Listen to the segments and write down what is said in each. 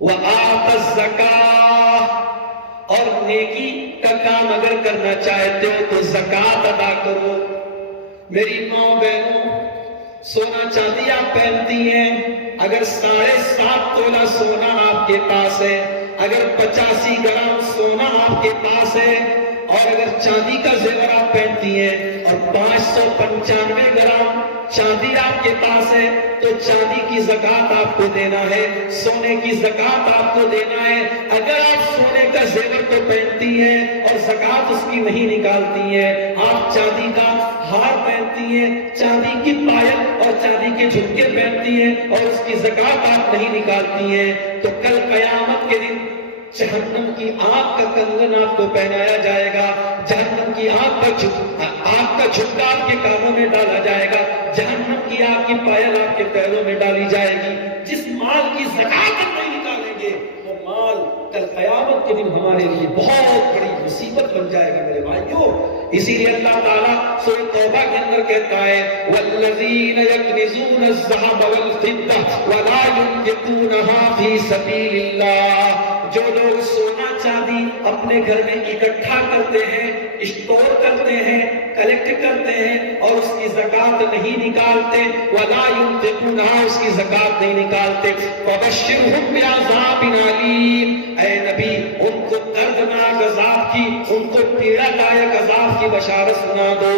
وآت الزکاۃ، اور نیکی کا کام اگر کرنا چاہتے ہو تو زکوٰۃ ادا کرو۔ میری ماں بہنوں، سونا چاندی آپ پہنتی ہیں، اگر 7.5 تولہ سونا آپ کے پاس ہے، اگر 85 گرام سونا آپ کے پاس ہے، اور اگر چاندی کا زیور آپ پہنتی ہیں اور 595 گرام چاندی آپ کے پاس ہے، تو چاندی کی زکوٰۃ آپ کو دینا ہے، سونے کی زکوٰۃ آپ کو دینا ہے۔ اگر آپ سونے کا زیور کو پہنتی ہیں اور زکوٰۃ اس کی نہیں نکالتی ہیں، آپ چاندی کا ہار پہنتی ہیں، چاندی کی پائل اور چاندی کے جھمکے پہنتی ہیں اور اس کی زکوٰۃ آپ نہیں نکالتی ہیں، تو کل قیامت کے دن جہنم کی آگ کا کنگن آپ کو پہنایا جائے گا، جہنم کی آگ کا جھمکا آپ کے کانوں میں ڈالا جائے گا، جہنم کی آگ کی پائل آپ کے پیروں میں ڈالی جائے گی۔ جس مال کی زکوٰۃ ہم نہیں نکالیں گے، وہ مال کل قیامت کے دن ہمارے لیے بہت بڑی مصیبت بن جائے گا میرے بھائیوں۔ اسی لیے اللہ تعالیٰ سورہ توبہ کے اندر کہتا ہے وَالَّذِينَ يَكْنِزُونَ الذَّهَبَ وَالْفِضَّةَ وَلَا يُنْفِقُونَهَا فِي سَبِيلِ اللَّهِ، جو لوگ سونا چاندی اپنے گھر میں اکٹھا کرتے ہیں، اسٹور کرتے ہیں، کلیکٹ کرتے ہیں اور اس کی زکوٰۃ نہیں نکالتے، وَلَا يُنْفِقُونَهَا، اس کی زکوٰۃ نہیں نکالتے، فَبَشِّرْهُم بِعَذَابٍ أَلِيمٍ، اے نبی ان کو دردناک عذاب کی، ان کو پیڑا دائق عذاب کی بشارت سنا دو۔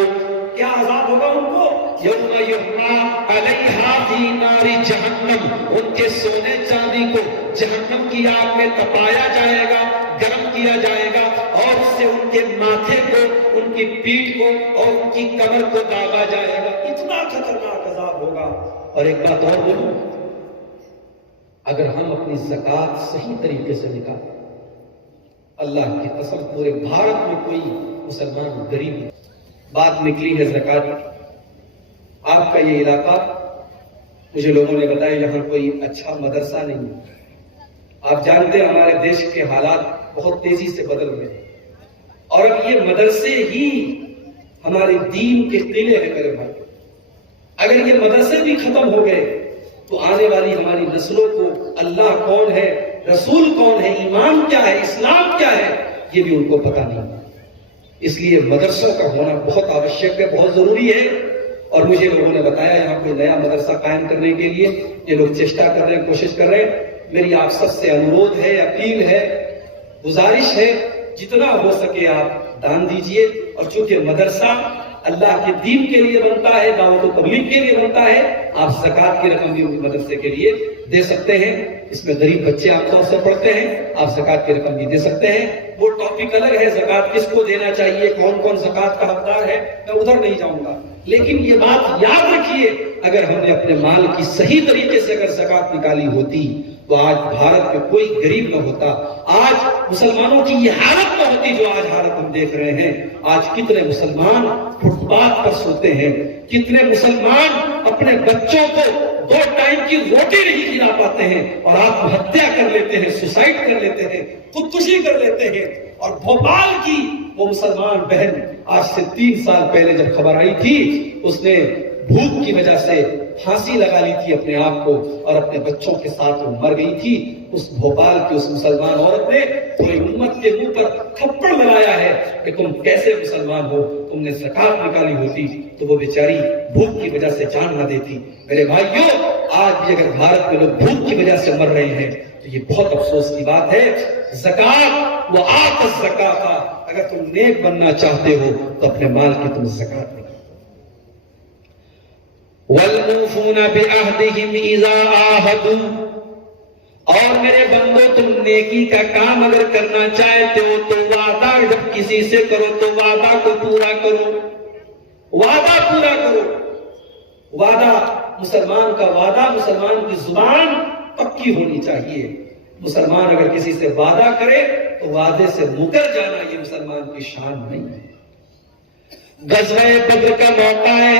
کیا عذاب ہوگا ان کو؟ یوم یحمیٰ علیہا فی نار جہنم، ان کے سونے چاندی کو جہنم کی آگ میں تپایا جائے گا، گرم کیا جائے گا، اور اس سے ان کے ماتھے کو، ان کی پیٹھ کو اور ان کی کمر کو داغا جائے گا۔ اتنا خطرناک عذاب ہوگا۔ اور ایک بات اور بولوں، اگر ہم اپنی زکوٰۃ صحیح طریقے سے نکالیں، اللہ کی قسم پورے بھارت میں کوئی مسلمان غریب نہیں۔ بات نکلی ہے زکوٰۃ کی، آپ کا یہ علاقہ، مجھے لوگوں نے بتایا یہاں کوئی اچھا مدرسہ نہیں ہے۔ آپ جانتے ہیں ہمارے دیش کے حالات بہت تیزی سے بدل رہے ہیں، اور اب یہ مدرسے ہی ہمارے دین کے قلعے ہیں میرے بھائی۔ اگر یہ مدرسے بھی ختم ہو گئے تو آنے والی ہماری نسلوں کو اللہ کون ہے، رسول کون ہے، ایمان کیا ہے، اسلام کیا ہے، یہ بھی ان کو پتہ نہیں۔ اس لیے مدرسوں کا ہونا بہت آوشک ہے، بہت ضروری ہے۔ اور مجھے لوگوں نے بتایا یہاں کوئی نیا مدرسہ قائم کرنے کے لیے یہ لوگ چیشٹا کر رہے ہیں، کوشش کر رہے ہیں۔ میری آپ سب سے انورودھ ہے، اپیل ہے، گزارش ہے، جتنا ہو سکے آپ دان دیجئے۔ اور چونکہ مدرسہ اللہ کے دین کے لیے بنتا ہے، دعوت و تبلیغ کے لیے بنتا ہے، آپ زکوٰۃ کی رقم بھی مدرسے کے لیے دے سکتے ہیں۔ اس میں غریب بچے عام طور سے پڑھتے ہیں، آپ زکوٰۃ کی رقم بھی دے سکتے ہیں۔ وہ ٹاپک الگ ہے، زکوٰۃ کس کو دینا چاہیے، کون کون زکوٰۃ کا حقدار ہے، میں ادھر نہیں جاؤں گا۔ لیکن یہ بات یاد رکھیے، اگر ہم نے اپنے مال کی صحیح طریقے سے اگر زکوٰۃ نکالی ہوتی تو آج بھارت میں کوئی غریب نہ ہوتا، آج مسلمانوں کی یہ حالت نہ ہوتی جو آج حالت ہم دیکھ رہے ہیں۔ آج کتنے مسلمان فٹ پاتھ پر سوتے ہیں، کتنے مسلمان اپنے بچوں کو 2 ٹائم کی روٹی نہیں کھلا پاتے ہیں اور آتم ہتیا کر لیتے ہیں، سوسائڈ کر لیتے ہیں، خودکشی کر لیتے ہیں۔ اور بھوپال کی وہ مسلمان بہن آج سے 3 سال پہلے جب خبر آئی تھی، اس نے بھوک کی وجہ سے پھانسی لگا لی تھی اپنے آپ کو اور اپنے بچوں کے ساتھ وہ مر گئی تھی۔ اس بھوپال کی اس مسلمان عورت نے پوری امت کے منہ پر تھپڑ لگایا ہے کہ تم کیسے مسلمان ہو، تم نے زکوٰۃ نکالی ہوتی تو وہ بیچاری بھوک کی وجہ سے جان نہ دیتی۔ میرے بھائیوں، آج بھی اگر بھارت میں لوگ بھوک کی وجہ سے مر رہے ہیں تو یہ بہت افسوس کی بات ہے۔ زکوٰۃ وآت الزکاۃ، اگر تم نیک بننا چاہتے ہو تو اپنے مال کی تم زکوٰۃ نکالو۔ وَالْمُوفُونَ بِعَهْدِهِمْ إِذَا عَاهَدُوا، اور میرے بندو تم نیکی کا کام اگر کرنا چاہتے ہو تو وعدہ جب کسی سے کرو تو وعدہ کو پورا کرو، وعدہ پورا کرو۔ وعدہ، مسلمان کا وعدہ، مسلمان کی زبان پکی ہونی چاہیے۔ مسلمان اگر کسی سے وعدہ کرے تو وعدے سے مکر جانا یہ مسلمان کی شان نہیں ہے۔ غزوہ بدر کا موقع ہے،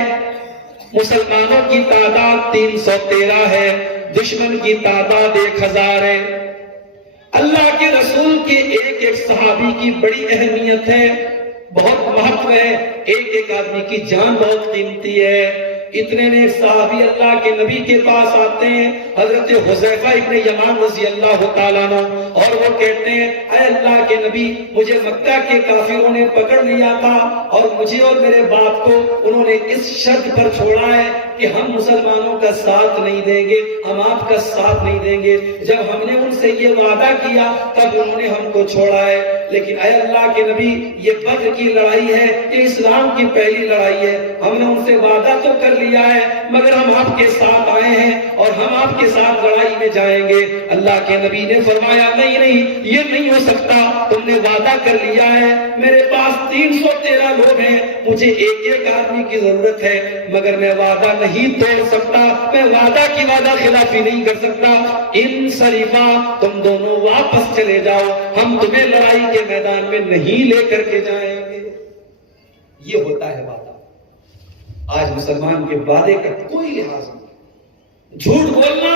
مسلمانوں کی تعداد 313 ہے، دشمن کی تعداد 1000 ہے۔ اللہ کے رسول کے ایک ایک صحابی کی بڑی اہمیت ہے، بہت مہتو ہے، ایک ایک آدمی کی جان بہت قیمتی ہے۔ اتنے میں صحابی اللہ کے نبی کے پاس آتے ہیں، حضرت حذیفہ ابن یمان رضی اللہ تعالیٰ عنہ، اور وہ کہتے ہیں اے اللہ کے نبی، مجھے مکہ کے کافروں نے پکڑ لیا تھا اور مجھے اور میرے باپ کو انہوں نے اس شرط پر چھوڑا ہے کہ ہم مسلمانوں کا ساتھ نہیں دیں گے، ہم آپ کا ساتھ نہیں دیں گے۔ جب ہم نے ان سے یہ وعدہ کیا تب انہوں نے ہم کو چھوڑا ہے، لیکن اے اللہ کے نبی یہ بدر کی لڑائی ہے، یہ اسلام کی پہلی لڑائی ہے، ہم نے ان سے وعدہ تو کر لیا ہے مگر ہم آپ کے ساتھ آئے ہیں اور ہم آپ کے ساتھ لڑائی میں جائیں گے۔ اللہ کے نبی نے فرمایا نہیں نہیں، یہ نہیں ہو سکتا، تم نے وعدہ کر لیا ہے، میرے پاس 313 لوگ ہیں، مجھے ایک ایک آدمی کی ضرورت ہے، مگر میں وعدہ نہیں توڑ سکتا، میں وعدہ کی وعدہ خلافی نہیں کر سکتا، ان صریفہ تم دونوں واپس چلے جاؤ، ہم تمہیں لڑائی کے میدان میں نہیں لے کر کے جائیں گے۔ یہ ہوتا ہے وعدہ۔ آج مسلمان کے وعدے کا کوئی لحاظ نہیں، جھوٹ بولنا،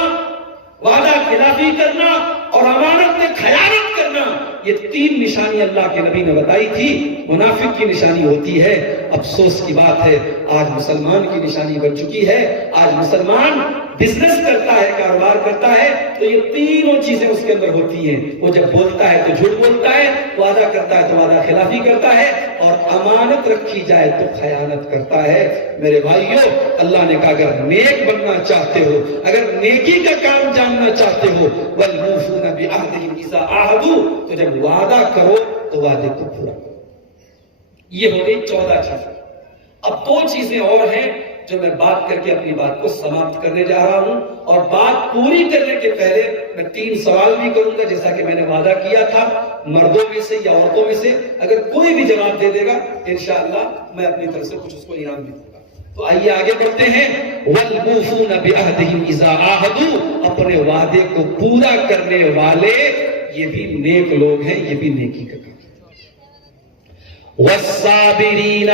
وعدہ خلافی کرنا اور امانت میں خیانت کرنا، یہ 3 نشانی اللہ کے نبی نے بتائی تھی، منافق کی نشانی ہوتی ہے۔ افسوس کی بات ہے آج مسلمان کی نشانی بن چکی ہے۔ آج مسلمان بزنس کرتا ہے، کاروبار کرتا ہے تو یہ تینوں چیزیں اس کے اندر ہوتی ہیں۔ وہ جب بولتا ہے تو جھوٹ بولتا ہے، وعدہ کرتا ہے تو وعدہ خلافی کرتا ہے، اور امانت رکھی جائے تو خیانت کرتا ہے۔ میرے بھائیوں، اللہ نے کہا اگر نیک بننا چاہتے ہو، اگر نیکی کا کام جاننا چاہتے ہو، وَالْمُوفُونَ بِعَهْدِهِمْ إِذَا عَاهَدُوا، تو جب وعدہ کرو تو وعدے کو پورا کرو۔ یہ ہو گئی 14 چیزیں۔ اب 2 چیزیں اور ہیں جو میں بات کر کے اپنی بات کو سماپت کرنے جا رہا ہوں، اور بات پوری کرنے کے پہلے میں 3 سوال بھی کروں گا جیسا کہ میں نے وعدہ کیا تھا، مردوں میں سے یا عورتوں میں سے اگر کوئی بھی جواب دے دے گا انشاءاللہ میں اپنی طرف سے کچھ اس کو انعام بھی دوں گا۔ تو آئیے آگے بڑھتے ہیں۔ وَالْمُوفُونَ بِعَهْدِهِمْ إِذَا عَاهَدُوا، اپنے وعدے کو پورا کرنے والے یہ بھی نیک لوگ ہیں، یہ بھی نیکی کا کام ہے۔ وَالصَّابِرِينَ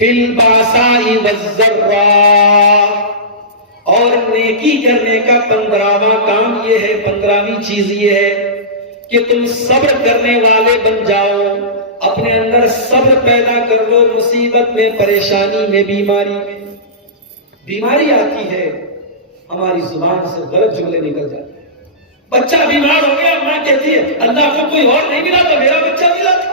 فِي الْبَأْسَاءِ وَالضَّرَّاءِ، اور نیکی کرنے کا 15واں کام یہ ہے، 15ویں چیز یہ ہے کہ تم صبر کرنے والے بن جاؤ، اپنے اندر صبر پیدا کر لو، مصیبت میں، پریشانی میں، بیماری میں۔ بیماری آتی ہے ہماری زبان سے غلط جملے نکل جاتے ہیں۔ بچہ بیمار ہو گیا، ماں کہتی ہے اللہ کو کوئی اور نہیں ملا تو میرا بچہ ملا تھا۔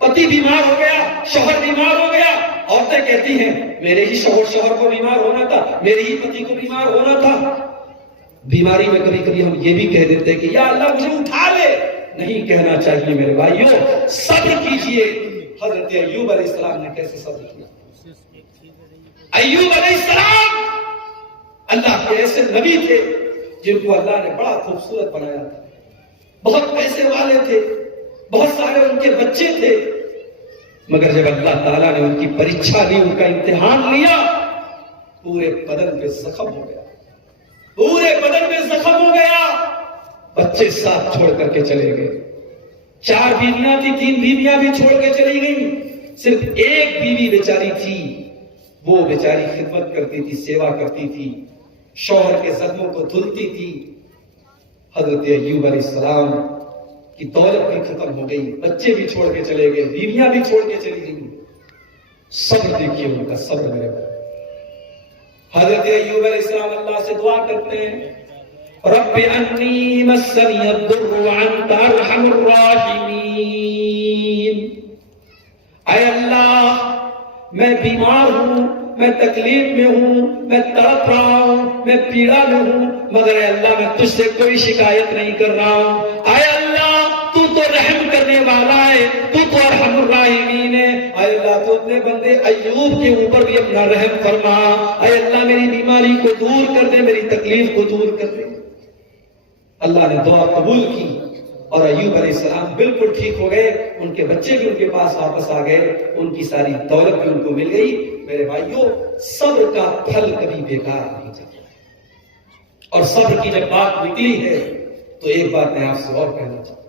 پتی بیمار ہو گیا، شوہر بیمار ہو گیا، عورتیں کہتی ہیں میرے ہی شوہر کو بیمار ہونا تھا، میرے ہی پتی کو بیمار ہونا تھا۔ بیماری میں کبھی کبھی ہم یہ بھی کہہ دیتے ہیں کہ یا اللہ مجھے اٹھا لے، نہیں کہنا چاہیے میرے بھائیوں، صبر کیجئے۔ حضرت ایوب علیہ السلام نے کیسے صبر کیا؟ ایوب علیہ السلام اللہ کے ایسے نبی تھے جن کو اللہ نے بڑا خوبصورت بنایا تھا، بہت پیسے والے تھے، بہت سارے ان کے بچے تھے، مگر جب اللہ تعالیٰ نے ان کی پریچھا لی، ان کا امتحان لیا، پورے بدن پہ زخم ہو گیا، پورے بدن میں زخم ہو گیا، بچے ساتھ چھوڑ کر کے چلے گئے۔ 4 بیویاں تھی، 3 بیویاں بھی چھوڑ کے چلی گئی، صرف ایک بیوی بیچاری تھی، وہ بیچاری خدمت کرتی تھی، سیوا کرتی تھی، شوہر کے زخموں کو دھلتی تھی۔ حضرت ایوب علیہ السلام کی دولت بھی ختم ہو گئی، بچے بھی چھوڑ کے چلے گئے، بیویاں بھی چھوڑ کے چلی گئی، صبر دیکھیے ان کا صبر میرے بھائی۔ حضرت ایوب علیہ السلام اللہ سے دعا کرتے ہیں رب انی مسنی الضر وانت ارحم الراحمین، اے اللہ میں بیمار ہوں، میں تکلیف میں ہوں، میں تڑپ رہا ہوں، میں پیڑا میں ہوں، مگر اے اللہ میں تجھ سے کوئی شکایت نہیں کر رہا ہوں۔ اے اللہ تو رحم کرنے والا ہے، تو ارحم الراحمین ہے۔ اے اللہ تو اپنے بندے ایوب کے اوپر بھی اپنا رحم فرما، اے اللہ میری بیماری کو دور کر دے، میری تکلیف کو دور کر دے۔ اللہ نے دعا قبول کی اور ایوب علیہ السلام بالکل ٹھیک ہو گئے، ان کے بچے بھی ان کے پاس واپس آ گئے، ان کی ساری دولت بھی ان کو مل گئی۔ میرے بھائیوں، صبر کا پھل کبھی بیکار نہیں جاتا، اور صبر کی جب بات نکلی ہے تو ایک بات میں آپ سے اور کہنا چاہتا ہوں۔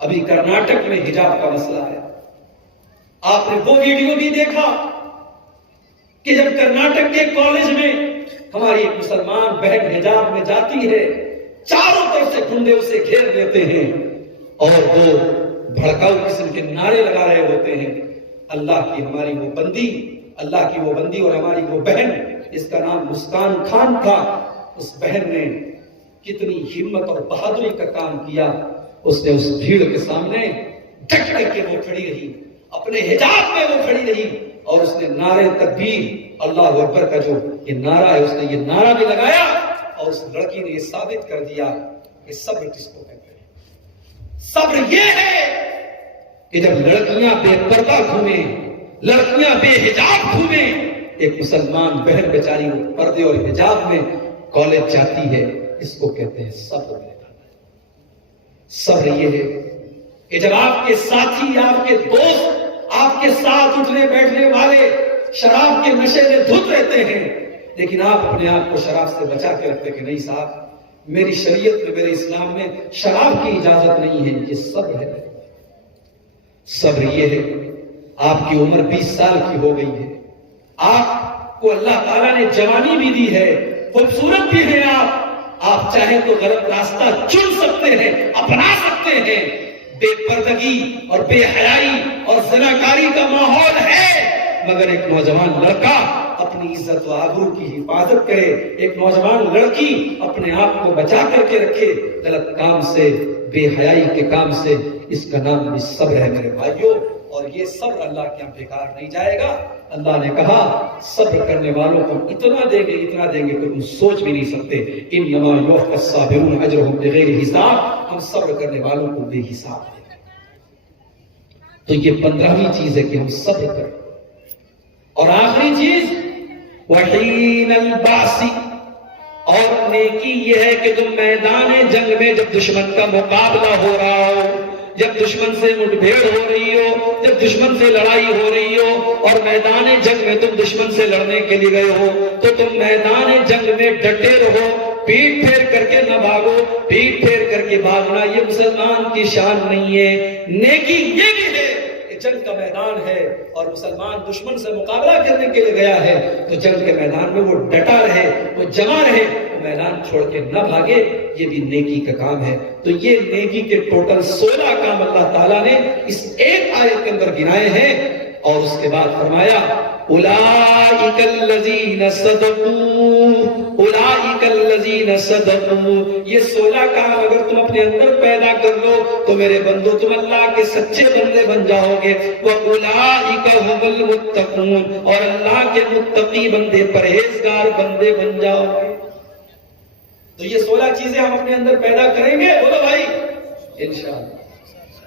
ابھی کرناٹک میں حجاب کا مسئلہ ہے، آپ نے وہ ویڈیو بھی دیکھا کہ جب کرناٹک کے کالج میں ہماری ایک مسلمان بہن حجاب میں جاتی ہے، چاروں طرف سے گنڈے اسے گھیر لیتے ہیں اور وہ بھڑکاؤ قسم کے نعرے لگا رہے ہوتے ہیں۔ اللہ کی ہماری وہ بندی اللہ کی وہ بندی اور ہماری وہ بہن، اس کا نام مسکان خان تھا، اس بہن نے کتنی ہمت اور بہادری کا کام کیا. اس نے اس بھیڑ کے سامنے ڈٹ کر کے وہ کھڑی رہی، اپنے حجاب میں وہ کھڑی رہی، اور اس نے نعرے تکبیر اللہ اکبر کا جو یہ نعرہ ہے، اس نے یہ نعرہ بھی لگایا، اور اس لڑکی نے یہ ثابت کر دیا کہ صبر کس کو کہتے ہیں. صبر یہ ہے کہ جب لڑکیاں بے پردہ گھومیں، لڑکیاں بے حجاب گھومیں، ایک مسلمان بہن بیچاری وہ پردے اور حجاب میں کالج جاتی ہے، اس کو کہتے ہیں صبر. صبر یہ ہے کہ جب آپ کے ساتھی، آپ کے دوست، آپ کے ساتھ اٹھنے بیٹھنے والے شراب کے نشے میں دھت رہتے ہیں، لیکن آپ اپنے آپ کو شراب سے بچا کے رکھتے کہ نہیں صاحب، میری شریعت میں، میرے اسلام میں شراب کی اجازت نہیں ہے. یہ صبر ہے. صبر یہ ہے آپ کی عمر 20 سال کی ہو گئی ہے، آپ کو اللہ تعالیٰ نے جوانی بھی دی ہے، خوبصورت بھی ہے، آپ چاہیں تو غلط راستہ چن سکتے ہیں، اپنا سکتے ہیں. بے پردگی اور بے حیائی اور زناکاری کا ماحول ہے، مگر ایک نوجوان لڑکا اپنی عزت و آبرو کی حفاظت کرے، ایک نوجوان لڑکی اپنے آپ کو بچا کر کے رکھے غلط کام سے، بے حیائی کے کام سے. اس کا نام بھی صبر ہے میرے بھائیوں. اور یہ صبر اللہ کے یہاں بیکار نہیں جائے گا. اللہ نے کہا صبر کرنے والوں کو اتنا دیں گے، اتنا دیں گے کہ تم سوچ بھی نہیں سکتے. انما یوفی الصابرون اجرهم بغیر حساب. ہم صبر کرنے والوں کو بے حساب دیں گے. تو یہ 15ویں چیز ہے کہ ہم صبر کریں. اور آخری چیز وحین الباس، اور نیکی یہ ہے کہ تم میدان جنگ میں جب دشمن کا مقابلہ ہو رہا ہو، جب دشمن سے مٹ بھیڑ ہو رہی ہو، جب دشمن سے لڑائی ہو رہی ہو، اور میدان جنگ میں تم دشمن سے لڑنے کے لیے گئے ہو، تو تم میدان جنگ میں ڈٹے رہو. پیٹ پھیر کر کے نہ بھاگو. پیٹ پھیر کر کے بھاگنا یہ مسلمان کی شان نہیں ہے. نیکی یہ بھی ہے کہ جنگ کا میدان ہے اور مسلمان دشمن سے مقابلہ کرنے کے لیے گیا ہے، تو جنگ کے میدان میں وہ ڈٹا رہے، وہ جمع رہے، وہ میدان چھوڑ کے نہ بھاگے. یہ بھی نیکی کا کام ہے. تو یہ نیکی کے ٹوٹل 16 کام اللہ تعالیٰ نے اس ایک آیت کے اندر گنائے ہیں. اور اس کے بعد فرمایا اولئک الذین صدقوا، اولئک الذین صدقوا. یہ 16 کام اگر تم اپنے اندر پیدا کر لو تو میرے بندو تم اللہ کے سچے بندے بن جاؤ گے. واولئک هم المتقون، اور اللہ کے متقی بندے، پرہیزگار بندے بن جاؤ گے. تو یہ 16 چیزیں ہم اپنے اندر پیدا کریں گے، بولو بھائی انشاءاللہ.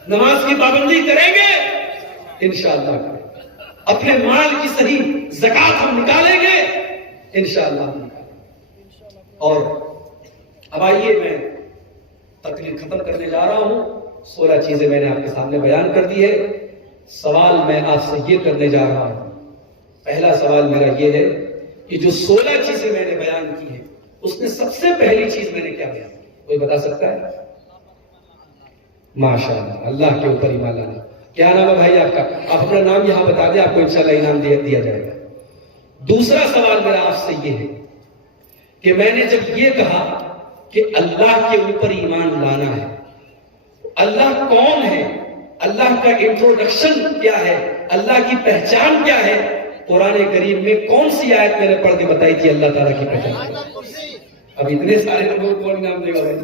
نماز کی پابندی کریں گے انشاءاللہ. اپنے مال کی صحیح زکات ہم نکالیں گے انشاءاللہ ہم نکالیں گے. اور اب آئیے میں تقریر ختم کرنے جا رہا ہوں. 16 چیزیں میں نے آپ کے سامنے بیان کر دی ہے. سوال میں آپ سے یہ کرنے جا رہا ہوں. پہلا سوال میرا یہ ہے کہ جو 16 چیزیں میں نے بیان کی ہیں اس میں سب سے پہلی چیز میں نے کیا بیان کی؟ کوئی بتا سکتا ہے؟ ماشاءاللہ، اللہ کے اوپر ایمان لانا. کیا نام ہے بھائی آپ کا؟ آپ اپنا نام یہاں بتا دیں، آپ کو انشاءاللہ انعام دیا جائے گا. دوسرا سوال میرا آپ سے یہ ہے کہ میں نے جب یہ کہا کہ اللہ کے اوپر ایمان لانا ہے، اللہ کون ہے، اللہ کا انٹروڈکشن کیا ہے، اللہ کی پہچان کیا ہے، قرآن کریم میں کون سی آیت میں نے پڑھ کے بتائی تھی اللہ تعالیٰ کی پہچان؟ اب اتنے سارے لوگوں کو کون نام دے گا بھائی؟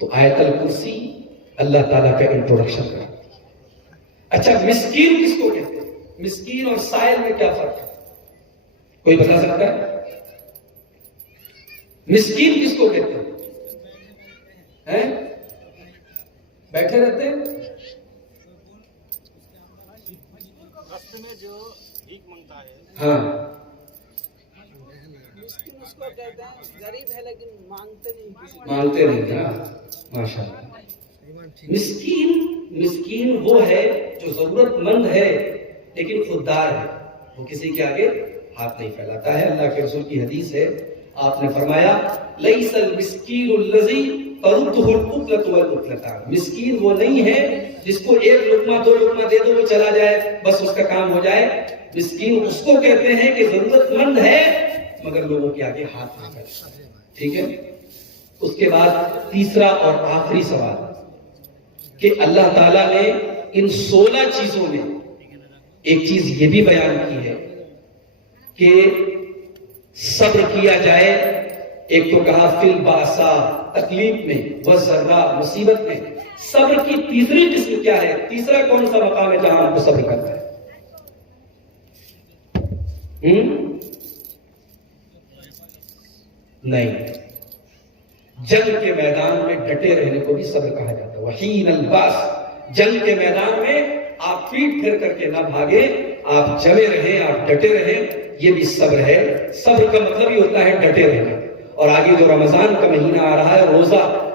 تو آیت الکرسی اللہ تعالیٰ کا انٹروڈکشن ہے. اچھا مسکین کس کو کہتے ہیں؟ مسکین اور سائل میں کیا فرق ہے؟ کوئی بتا سکتا ہے؟ مسکین کس کو کہتے ہیں؟ بیٹھے رہتے ہیں میں جو بھیک مانگتا ہے، ہاں اس کو کہتے ہیں غریب ہے لیکن مانگتے نہیں. ماشاءاللہ. مسکین وہ ہے جو ضرورت مند ہے لیکن خوددار ہے، وہ کسی کے آگے ہاتھ نہیں پھیلاتا ہے. اللہ کے رسول کی حدیث ہے، آپ نے فرمایا لیس المسکین الذی ترده القبلۃ والقبلتان. مسکین وہ نہیں ہے جس کو ایک لقمہ 2 لقمہ دے دو وہ چلا جائے بس اس کا کام ہو جائے. مسکین اس کو کہتے ہیں کہ ضرورت مند ہے مگر لوگوں کے آگے ہاتھ نہ پھیلاتا. ٹھیک ہے. اس کے بعد تیسرا اور آخری سوال کہ اللہ تعالیٰ نے ان 16 چیزوں میں ایک چیز یہ بھی بیان کی ہے کہ صبر کیا جائے. ایک تو کہا فی الباسا تکلیف میں، والضراء مصیبت میں. صبر کی تیسری قسم کیا ہے؟ تیسرا کون سا مقام ہے جہاں آپ کو صبر کرنا ہے؟ نہیں، جنگ کے میدان میں ڈٹے رہنے کو بھی صبر کہا جاتا ہے. وحین الباس، جنگ کے میدان میں آپ پیٹ پھیر کر کے نہ بھاگے، آپ جمے رہیں، آپ ڈٹے رہیں، یہ بھی صبر ہے. صبر کا مطلب ہی ہوتا ہے ڈٹے رہنا. اور آگے جو رمضان کا مہینہ آ رہا ہے،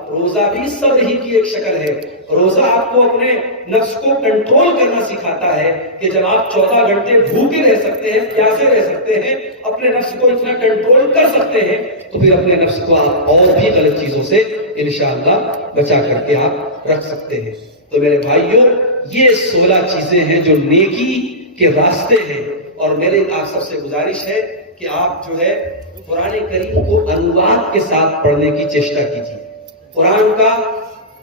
روزہ بھی صبر ہی کی ایک شکل ہے. روزہ آپ کو اپنے نفس کو کنٹرول کرنا سکھاتا ہے کہ جب آپ 14 گھنٹے بھوکے رہ سکتے ہیں، پیاسے رہ سکتے ہیں، اپنے نفس کو اتنا کنٹرول کر سکتے ہیں، تو پھر اپنے نفس کو آپ اور بھی غلط چیزوں سے انشاءاللہ بچا کر کے آپ رکھ سکتے ہیں. تو میرے بھائیوں، یہ 16 چیزیں ہیں جو نیکی کے راستے ہیں. اور میرے آپ سب سے گزارش ہے کہ آپ جو ہے قرآن کریم کو انواد کے ساتھ پڑھنے کی چیشٹا کیجیے. قرآن کا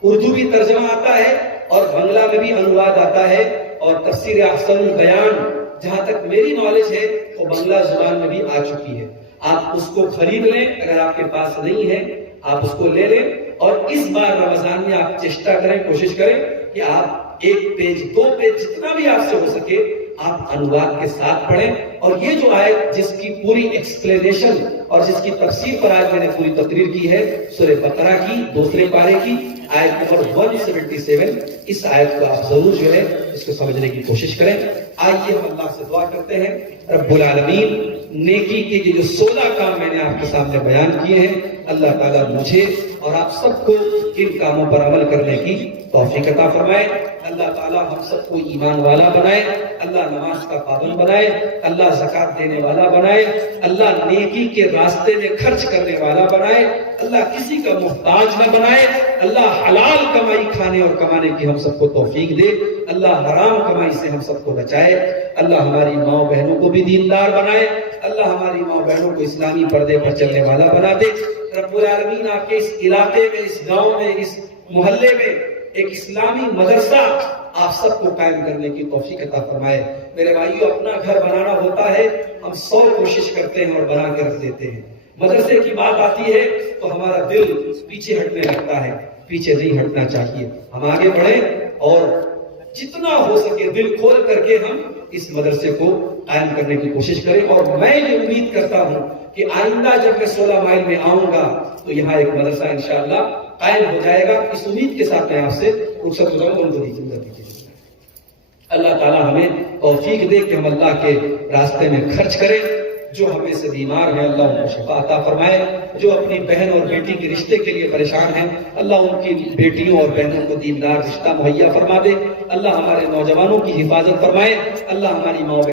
اردو بھی ترجمہ آتا ہے اور بنگلہ میں بھی انواد آتا ہے، اور تفسیر احسن البیان جہاں تک میری نالج ہے وہ بنگلہ زبان میں بھی آ چکی ہے. آپ اس کو خرید لیں، اگر آپ کے پاس نہیں ہے آپ اس کو لے لیں. اور اس بار رمضان میں آپ چیشٹا کریں، کوشش کریں کہ آپ 1 پیج 2 پیج جتنا بھی آپ سے ہو سکے آپ انواد کے ساتھ پڑھیں. اور یہ جو آیت جس کی پوری ایکسپلینیشن اور جس کی تفسیر پر آج میں نے پوری تقریر کی ہے، سورہ بقرہ کی 2 پارے کی آیت نمبر 177، اس آیت کو آپ ضرور جو ہے اس کو سمجھنے کی کوشش کریں. آئیے ہم اللہ سے دعا کرتے ہیں رب العالمین نیکی کے یہ جو 16 کام میں نے آپ کے سامنے بیان کیے ہیں، اللہ تعالیٰ مجھے اور آپ سب کو ان کاموں پر عمل کرنے کی توفیق عطا فرمائے. اللہ تعالیٰ ہم سب کو ایمان والا بنائے، اللہ نماز کا پابند بنائے، اللہ زکات دینے والا بنائے، اللہ نیکی کے راستے میں خرچ کرنے والا بنائے، اللہ کسی کا محتاج نہ بنائے، اللہ حلال کمائی کھانے اور کمانے کی ہم سب کو توفیق دے، اللہ حرام کمائی سے ہم سب کو بچائے. اللہ ہماری ماں بہنوں کو بھی دیندار بنائے، اللہ ہماری ماں بہنوں کو اسلامی پردے پر چلنے والا بنا دے. رب العالمین آپ کے اس علاقے میں، اس گاؤں میں، اس محلے میں ایک اسلامی مدرسہ آپ سب کو قائم کرنے کی توفیق عطا فرمائے. میرے بھائیو، اپنا گھر بنانا ہوتا ہے، ہم 100 کوشش کرتے ہیں اور بنا کے رکھ دیتے ہیں. مدرسے کی بات آتی ہے تو ہمارا دل پیچھے ہٹنے لگتا ہے. پیچھے نہیں ہٹنا چاہیے، ہم آگے بڑھیں اور جتنا ہو سکے دل کھول کر کے ہم اس مدرسے کو قائم کرنے کی کوشش کریں. اور میں یہ امید کرتا ہوں کہ آئندہ جب میں 16 مائل میں آؤں گا تو یہاں ایک مدرسہ انشاءاللہ قائم ہو جائے گا. اس امید کے ساتھ میں آپ سے رخصت ہو جاؤں گا. دیجیے اللہ تعالیٰ ہمیں توفیق دے کہ ہم اللہ کے راستے میں خرچ کریں. جو ہمیں سے بیمار ہیں اللہ ان کو شفا عطا فرمائے. جو اپنی بہن اور بیٹی کے رشتے کے لیے پریشان ہیں اللہ ان کی بیٹیوں اور بہنوں کو دیندار رشتہ مہیا فرما دے. اللہ ہمارے نوجوانوں کی حفاظت فرمائے. اللہ ہماری ماں